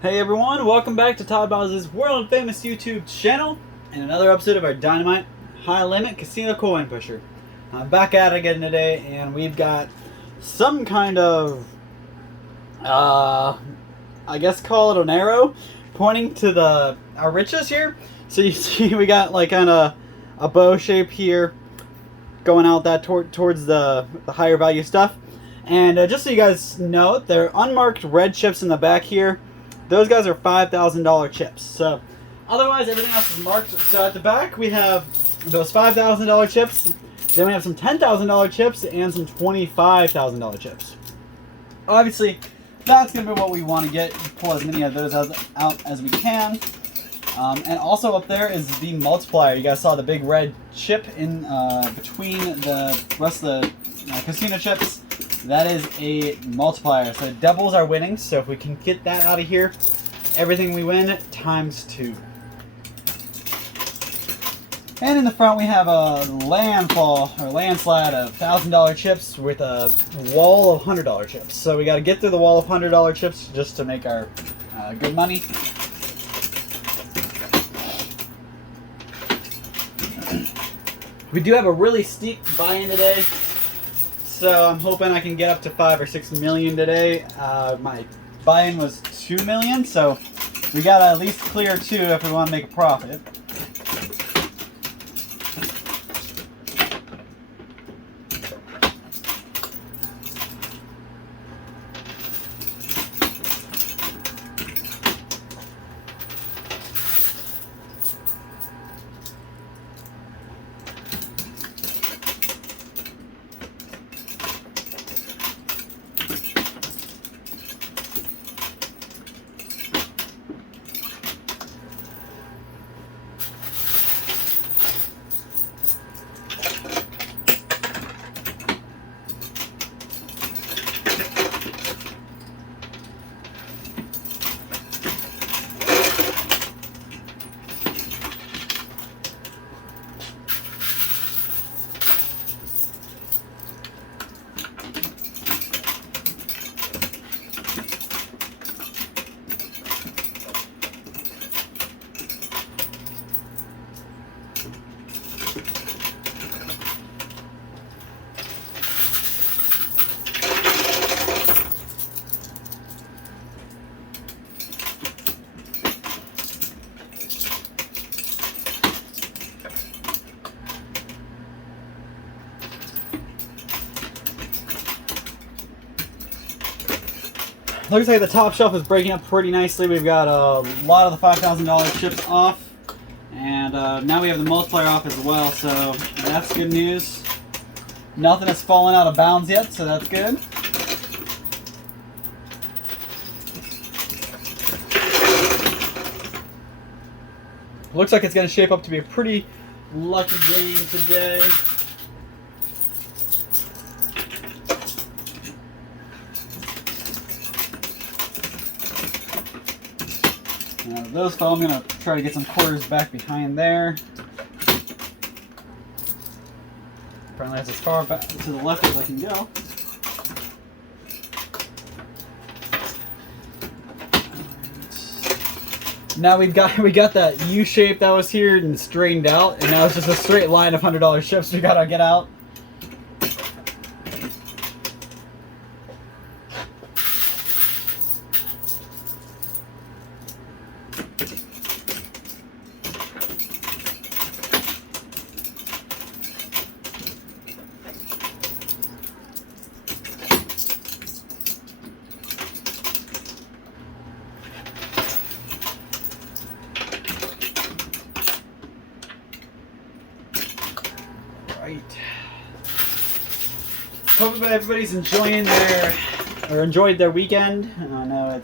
Hey everyone, welcome back to Todd Bowser's world famous YouTube channel and another episode of our Dynamite High Limit Casino Coin Pusher. I'm back at it again today and we've got some kind of, I guess call it an arrow pointing to our riches here. So you see we got like kind of a bow shape here going out that towards the higher value stuff. And just so you guys know, there are unmarked red chips in the back here. Those guys are $5,000 chips. So otherwise everything else is marked. So at the back we have those $5,000 chips. Then we have some $10,000 chips and some $25,000 chips. Obviously that's going to be what we want to get. Pull as many of those out as we can. And also up there is the multiplier. You guys saw the big red chip in between the rest of the casino chips. That is a multiplier, so it doubles our winnings. So if we can get that out of here, everything we win times 2. And in the front we have a landslide of $1,000 chips with a wall of $100 chips. So we got to get through the wall of $100 chips just to make our good money. We do have a really steep buy-in today. So I'm hoping I can get up to 5 or 6 million today. My buy-in was 2 million, so we gotta at least clear 2 if we want to make a profit. Looks like the top shelf is breaking up pretty nicely. We've got a lot of the $5,000 chips off. And now we have the multiplier off as well, so that's good news. Nothing has fallen out of bounds yet, so that's good. Looks like it's going to shape up to be a pretty lucky game today. Now those fell, I'm going to try to get some quarters back behind there. Apparently that's as far back to the left as I can go. Now we got that U shape that was here and straightened out, and now it's just a straight line of $100 chips we gotta get out. Hope everybody's enjoying enjoyed their weekend. I know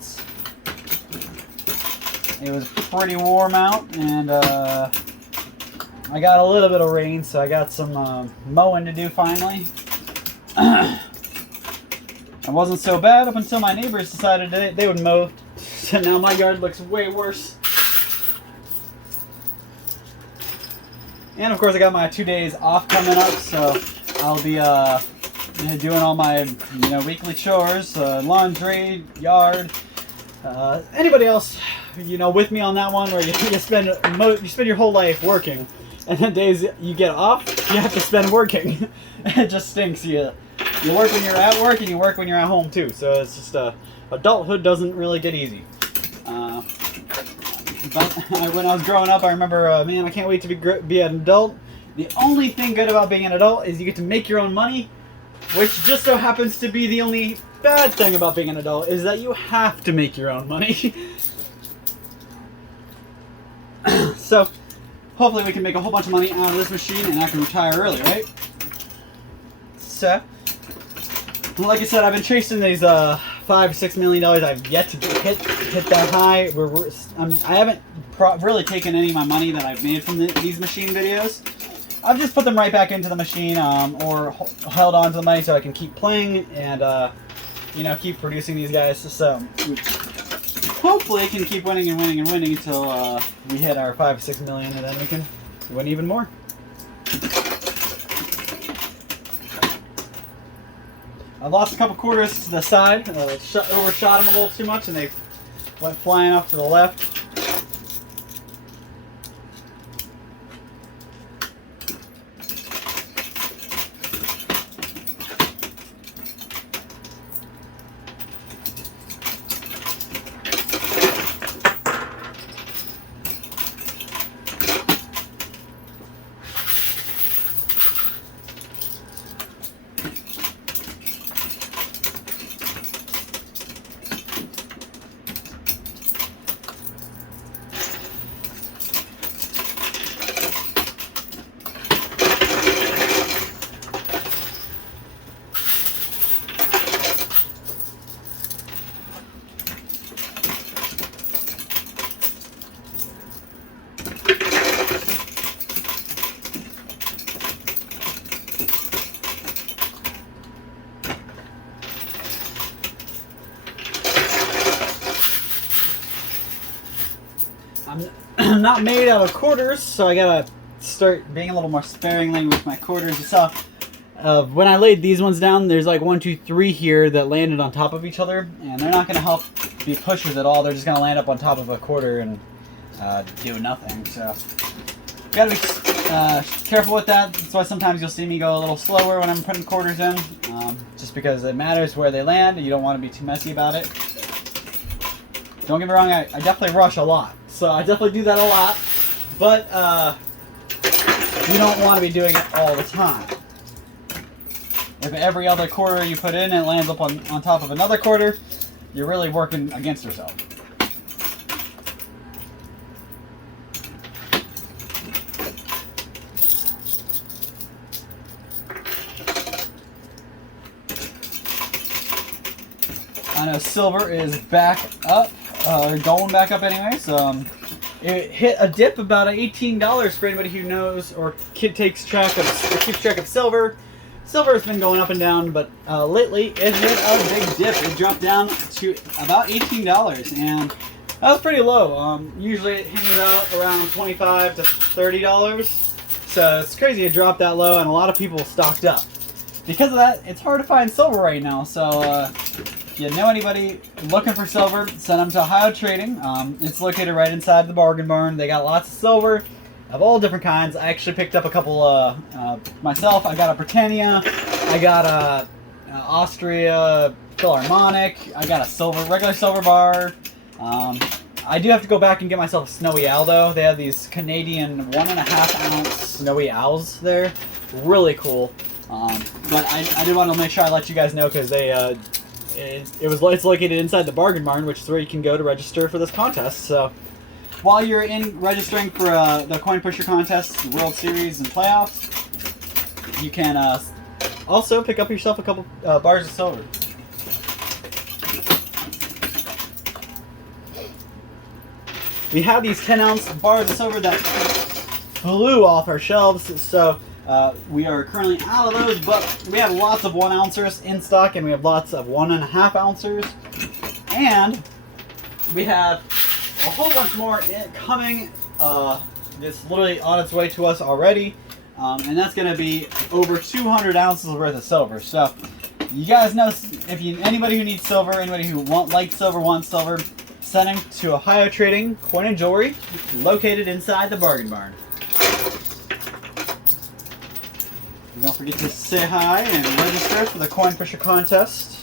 it was pretty warm out, and I got a little bit of rain, so I got some mowing to do finally. It wasn't so bad up until my neighbors decided they would mow, so now my yard looks way worse. And of course I got my 2 days off coming up, so I'll be doing all my weekly chores, laundry, yard, Anybody else, you know, with me on that one, where you spend your whole life working, and the days you get off, you have to spend working. It just stinks. You work when you're at work, and you work when you're at home too. So it's just adulthood doesn't really get easy. But when I was growing up, I remember, man, I can't wait to be an adult. The only thing good about being an adult is you get to make your own money, which just so happens to be the only bad thing about being an adult, is that you have to make your own money. So, hopefully we can make a whole bunch of money out of this machine and I can retire early, right? So, like I said, I've been chasing these $5-6 million. I've yet to hit that high. I haven't really taken any of my money that I've made from these machine videos. I've just put them right back into the machine, or held on to the money so I can keep playing and you know, keep producing these guys. So hopefully can keep winning and winning and winning until we hit our 5-6 million, and then we can win even more. I lost a couple quarters to the side. Overshot them a little too much, and they went flying off to the left. I'm not made out of quarters, so I gotta start being a little more sparingly with my quarters. You saw when I laid these ones down, there's like 1, 2, 3 here that landed on top of each other, and they're not gonna help be pushers at all. They're just gonna land up on top of a quarter and do nothing. So gotta be careful with that. That's why sometimes you'll see me go a little slower when I'm putting quarters in, just because it matters where they land, and you don't want to be too messy about it. Don't get me wrong, I definitely rush a lot. So I definitely do that a lot, but you don't want to be doing it all the time. If every other quarter you put in, it lands up on top of another quarter, you're really working against yourself. I know silver is back up. Going back up anyways. It hit a dip about $18 for anybody who knows or keeps track of silver. Silver has been going up and down, but lately it hit a big dip. It dropped down to about $18, and that was pretty low. Usually it hangs out around $25 to $30, so it's crazy it dropped that low, and a lot of people stocked up. Because of that, it's hard to find silver right now. So if you know anybody looking for silver, send them to Ohio Trading. It's located right inside the bargain barn. They got lots of silver of all different kinds. I actually picked up a couple myself. I got a Britannia. I got a Austria Philharmonic. I got a regular silver bar. I do have to go back and get myself a Snowy Owl though. They have these Canadian 1.5 ounce Snowy Owls there. Really cool. But I did want to make sure I let you guys know, because they it's located inside the bargain barn, which is where you can go to register for this contest. So while you're registering for the coin pusher contest, World Series, and playoffs, you can also pick up yourself a couple bars of silver. We have these 10-ounce bars of silver that flew off our shelves, so we are currently out of those, but we have lots of 1-ouncers in stock, and we have lots of 1.5-ouncers, and we have a whole bunch more coming. It's literally on its way to us already, and that's going to be over 200 ounces worth of silver. So you guys know, if anybody who needs silver, anybody who wants silver, sending to Ohio Trading Coin and Jewelry, located inside the Bargain Barn. Don't forget to say hi and register for the Coin Pusher contest.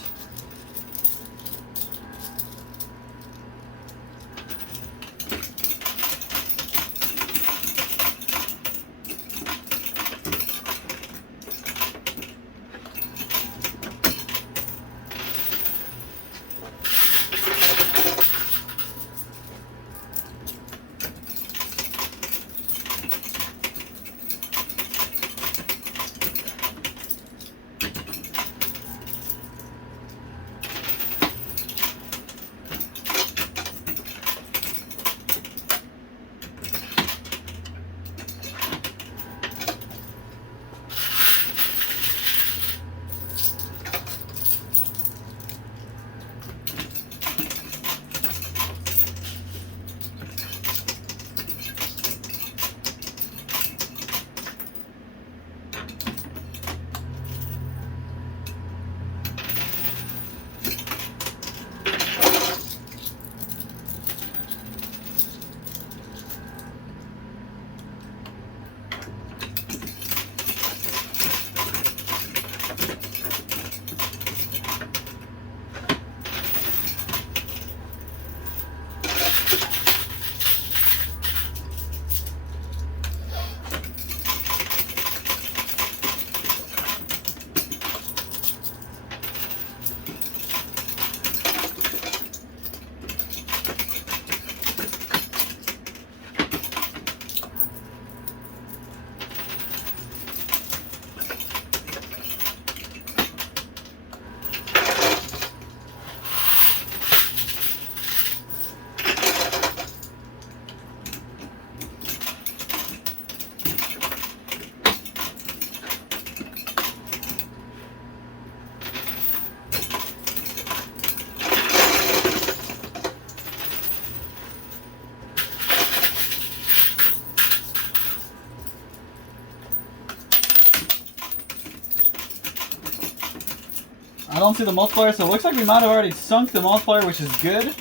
I don't see the multiplier, so it looks like we might have already sunk the multiplier, which is good.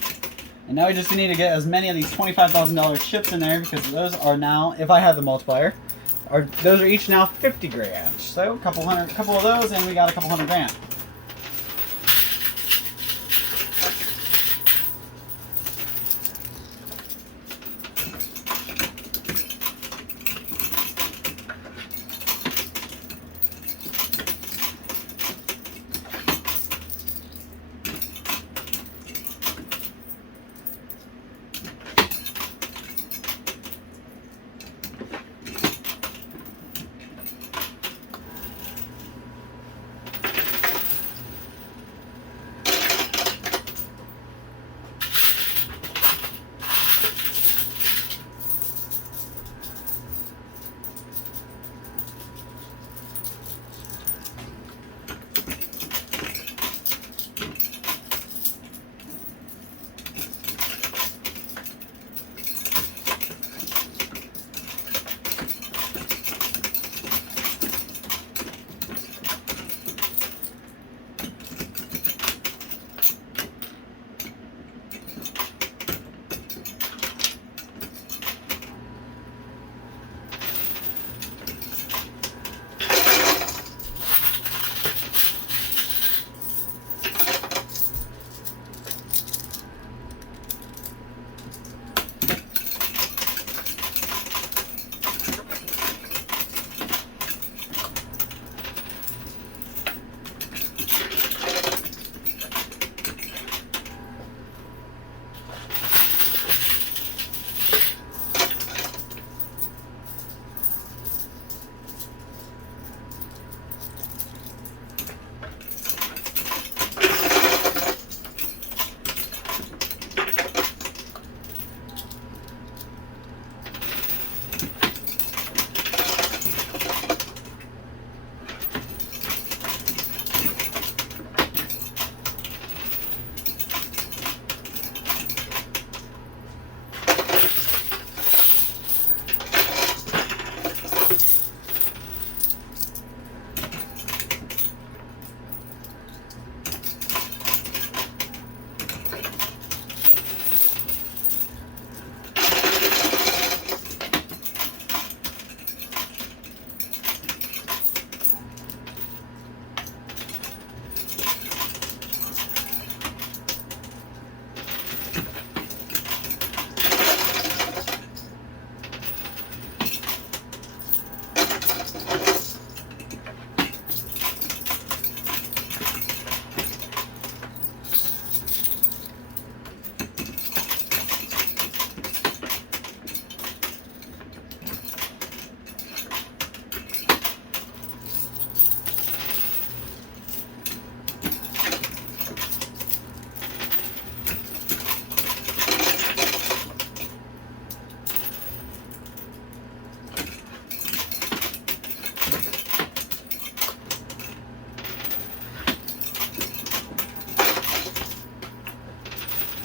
And now we just need to get as many of these $25,000 chips in there, because those are now, if I have the multiplier, those are each now 50 grand. So a couple of those, and we got a couple hundred grand.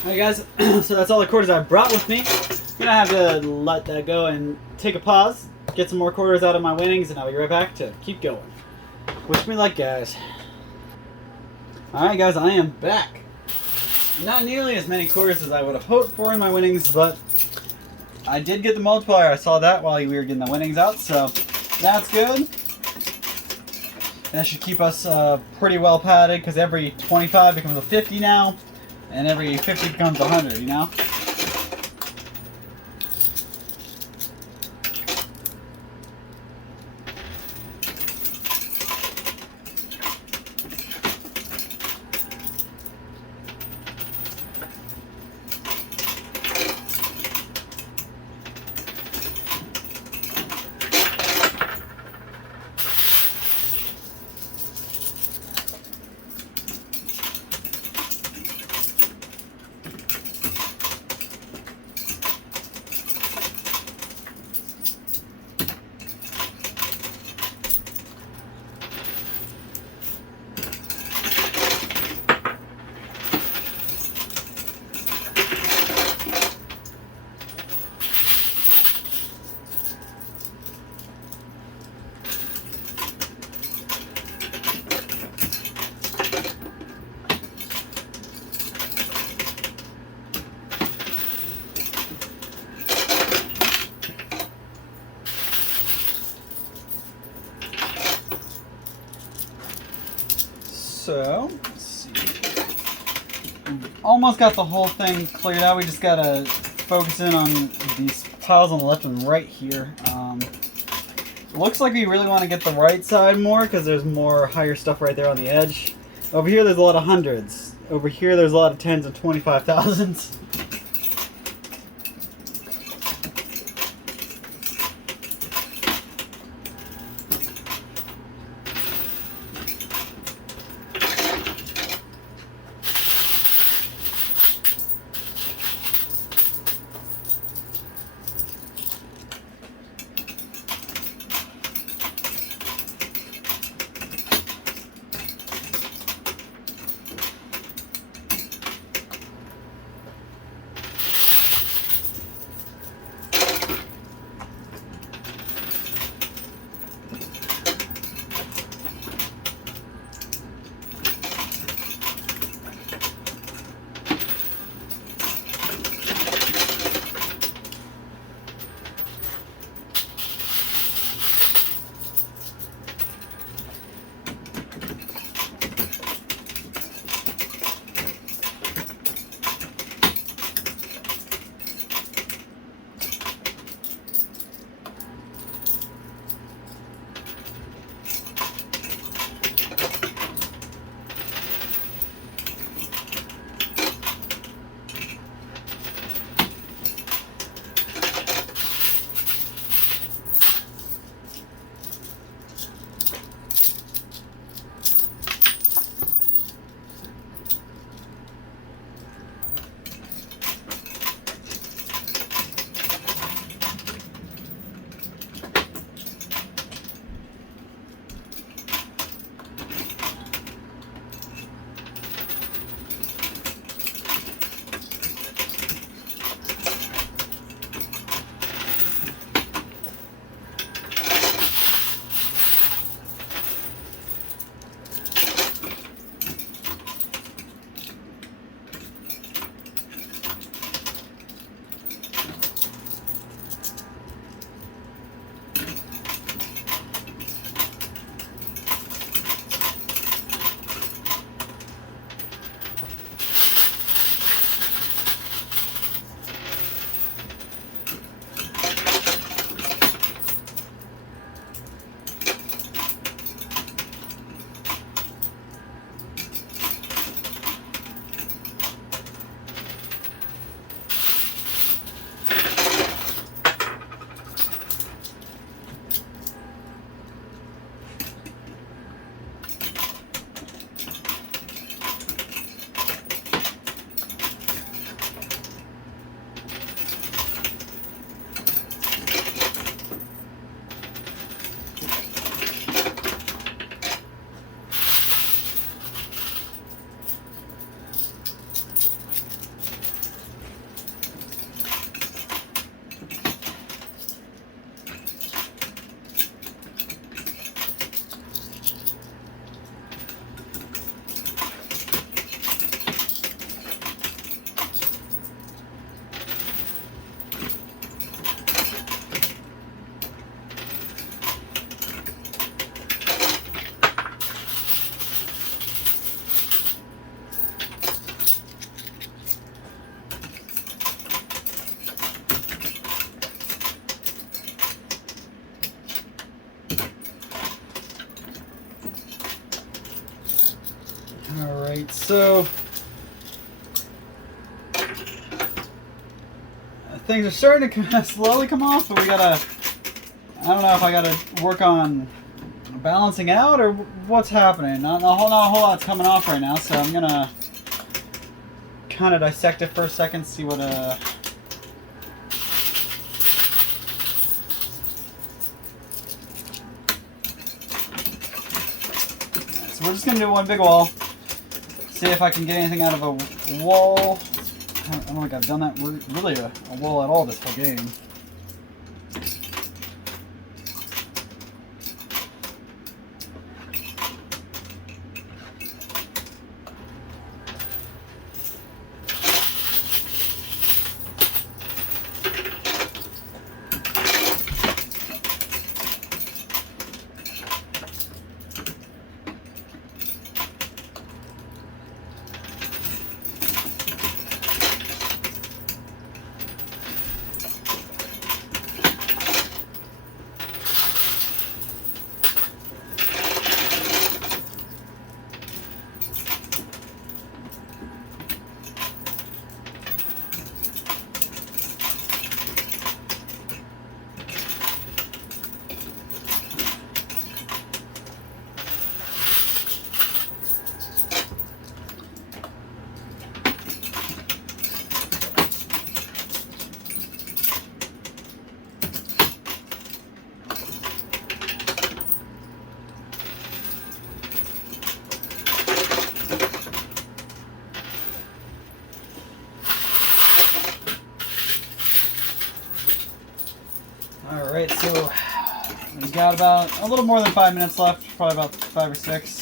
Alright guys, so that's all the quarters I brought with me. I'm gonna have to let that go and take a pause, get some more quarters out of my winnings, and I'll be right back to keep going. Wish me luck, guys. Alright guys, I am back. Not nearly as many quarters as I would have hoped for in my winnings, but I did get the multiplier. I saw that while we were getting the winnings out, so that's good. That should keep us pretty well padded, because every 25 becomes a 50 now, and every 50 becomes 100, you know? So, let's see. Almost got the whole thing cleared out. We just gotta focus in on these piles on the left and right here. Looks like we really want to get the right side more because there's more higher stuff right there on the edge. Over here there's a lot of hundreds. Over here there's a lot of tens and 25,000s. Alright, so things are starting to kind of slowly come off, but we gotta, I don't know if I gotta work on balancing out or what's happening. Not a whole lot's coming off right now, so I'm gonna kind of dissect it for a second, see what so we're just gonna do one big wall, see if I can get anything out of a wall. I don't think I've done that really a wall at all this whole game. Alright, so we've got about a little more than 5 minutes left, probably about 5 or 6.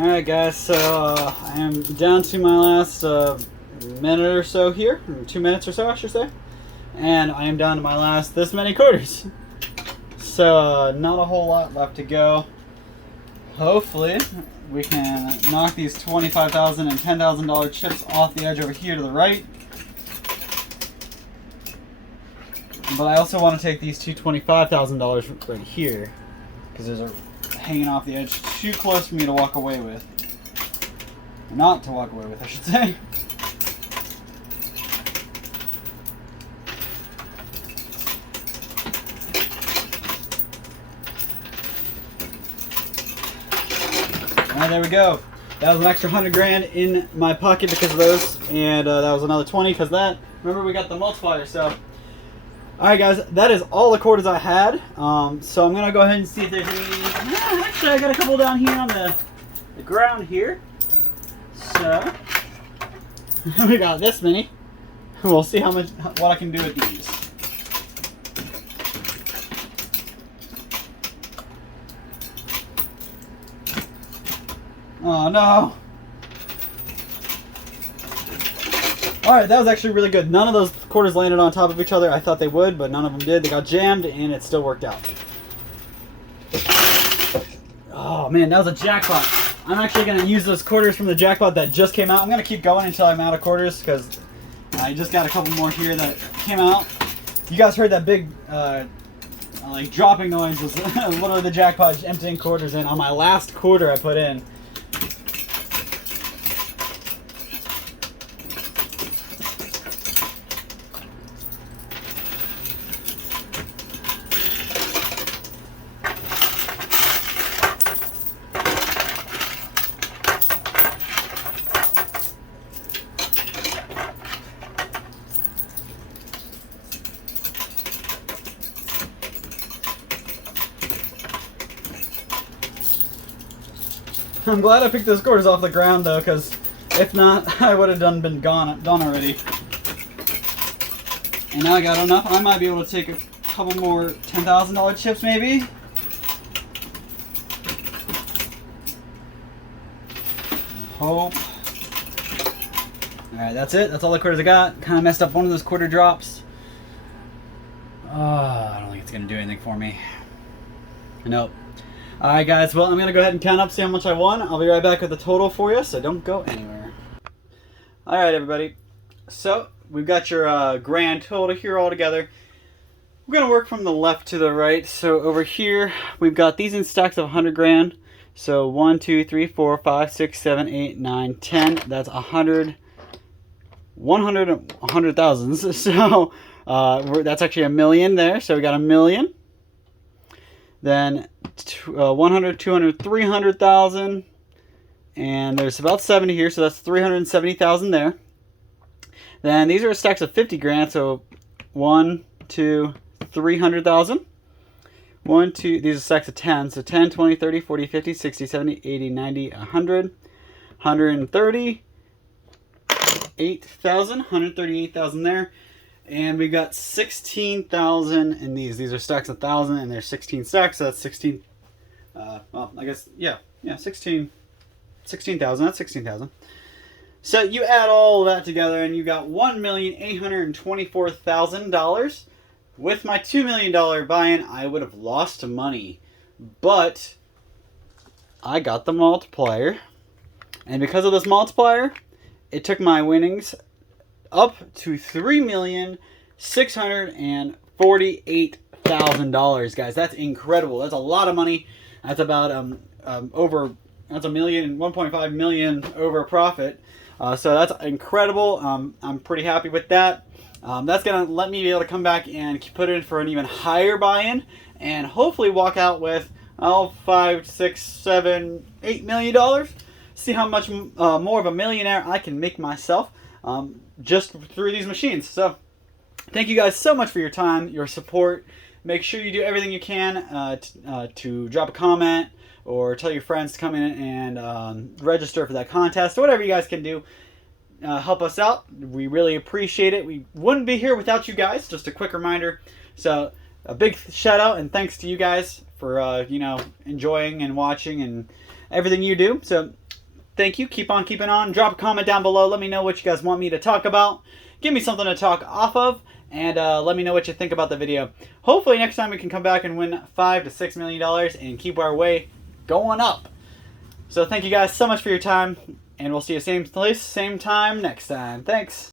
Alright guys, so I am down to my last minute or so here, 2 minutes or so I should say, and I am down to my last this many quarters. So not a whole lot left to go. Hopefully we can knock these $25,000 and $10,000 chips off the edge over here to the right. But I also want to take these two $25,000 right here, because those are hanging off the edge too close for me to walk away with. Not to walk away with, I should say. Alright, there we go. That was an extra 100 grand in my pocket because of those, and that was another 20 because of that. Remember, we got the multiplier, so. Alright guys, that is all the quarters I had. So I'm going to go ahead and see if there's any. Actually, I got a couple down here on the ground here. So, we got this many. We'll see what I can do with these. Oh no. Alright, that was actually really good. None of those quarters landed on top of each other. I thought they would, but none of them did. They got jammed, and it still worked out. Oh man, that was a jackpot. I'm actually going to use those quarters from the jackpot that just came out. I'm going to keep going until I'm out of quarters, because I just got a couple more here that came out. You guys heard that big like dropping noise was literally the jackpot emptying quarters in on my last quarter I put in. I'm glad I picked those quarters off the ground though, because if not, I would have been done already. And now I got enough. I might be able to take a couple more $10,000 chips maybe. Hope. Alright, that's it. That's all the quarters I got. Kind of messed up one of those quarter drops. I don't think it's going to do anything for me. Nope. Alright guys, well I'm going to go ahead and count up, see how much I won. I'll be right back with the total for you, so don't go anywhere. Alright everybody, so we've got your grand total here all together. We're going to work from the left to the right. So over here, we've got these in stacks of 100 grand. So 1, 2, 3, 4, 5, 6, 7, 8, 9, 10. That's 100 thousands. So that's actually $1 million there. So we got $1 million. Then 100, 200, 300,000, and there's about 70 here, so that's 370,000 there. Then these are stacks of 50 grand, so 1, 2, 300,000. 1, 2, these are stacks of 10, so 10, 20, 30, 40, 50, 60, 70, 80, 90, 100, 130, 138,000 there. And we got 16,000 in these. These are stacks of 1,000, and there's 16 stacks, so that's 16. Well, I guess, yeah, 16,000. That's 16,000. So you add all of that together, and you got $1,824,000. With my $2 million buy-in, I would have lost money, but I got the multiplier, and because of this multiplier, it took my winnings up to $3,648,000, guys. That's incredible. That's a lot of money. That's about that's $1.5 million over profit. So that's incredible. I'm pretty happy with that. That's gonna let me be able to come back and put it in for an even higher buy-in, and hopefully walk out with $5, $6, $7, $8 million. See how much more of a millionaire I can make myself. Just through these machines. So thank you guys so much for your time, your support. Make sure you do everything you can to drop a comment or tell your friends to come in and register for that contest, or whatever you guys can do. Help us out. We really appreciate it. We wouldn't be here without you guys. Just a quick reminder. So a big shout out and thanks to you guys for enjoying and watching and everything you do. So thank you. Keep on keeping on. Drop a comment down below. Let me know what you guys want me to talk about. Give me something to talk off of. And let me know what you think about the video. Hopefully next time we can come back and win $5 to $6 million and keep our way going up. So thank you guys so much for your time. And we'll see you same place, same time next time. Thanks.